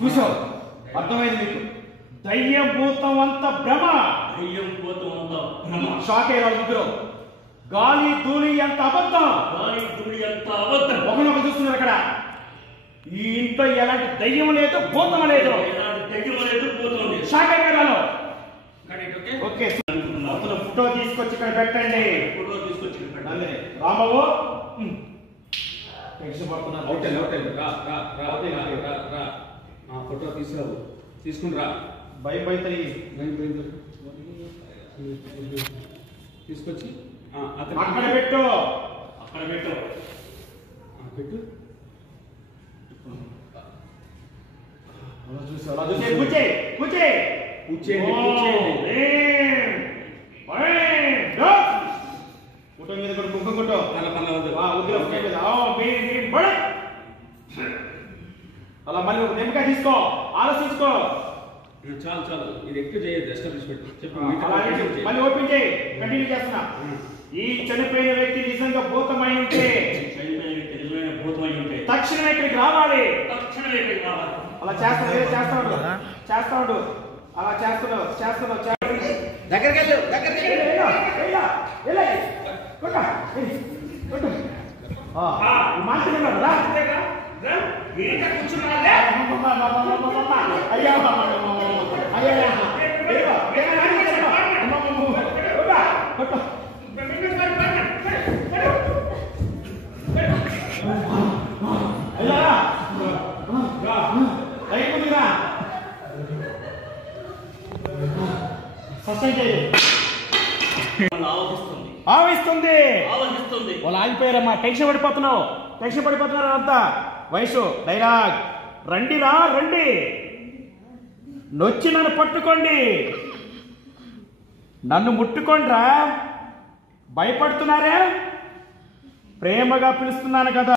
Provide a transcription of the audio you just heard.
చూసావు, అర్థమైంది మీకు. దయ్యం భూతం అంత భ్రమ, దయ్యం భూతం అంత భ్రమ. షాక్ అయ్యారు ముగ్గురు. గాలి ధూళి ఎంత అబద్ధం, గాలి ధూళి ఎంత అబద్ధం. ఒకరినొకరు చూస్తున్నారు అక్కడ. ఈ ఇంట్లో ఎలాంటి దయ్యం లేదు, భూతం లేదు. ఎలాంటి దయ్యం లేదు, భూతం లేదు. షాక్ అయ్యారు. ఓకే, అతను ఫోటో తీసుకొచ్చి ఇక్కడ పెట్టండి. ఫోటో తీసుకొచ్చి ఇక్కడ పెట్టండి. రామబాబు టెన్షన్ పడుతున్నారు. రా. ఆ ఫోటో తీసుకురావు, తీసుకుని రా. భయపడతాయి తీసుకొచ్చి అక్కడ పెట్టు, అక్కడ పెట్టు. పెట్టు. ఫోటో మీద కూడా ముఖం కొట్టు. అలా మళ్ళీ ఒక నిమ్మకాయ తీసుకో, ఆలోచించుకో. చాలు చాలు, ఇది ఎక్కువ చేయొద్దు. ఎస్టాబ్లిష్ పెట్టు. చెప్పు. మళ్ళీ ఓపెన్ చేయి, కంటిన్యూ చేస్తున్నా. ఈ చనిపోయిన వ్యక్తి నిజంగా భూతమై ఉంటే, తక్షణమే ఇక్కడికి రావాలి. అలా చేస్తాడు. అలా చేస్తున్నావు. దగ్గరికి వెళ్ళు. మాట్లాడుతున్నాడు రా. ఆవిస్తుంది. వాళ్ళు ఆగిపోయారమ్మా. టెన్షన్ పడిపోతున్నారు అంతా. వయసు డైలాగ్, రండి, నొచ్చి నన్ను పట్టుకోండి, నన్ను ముట్టుకోండిరా. భయపడుతున్నారే, ప్రేమగా పిలుస్తున్నాను కదా.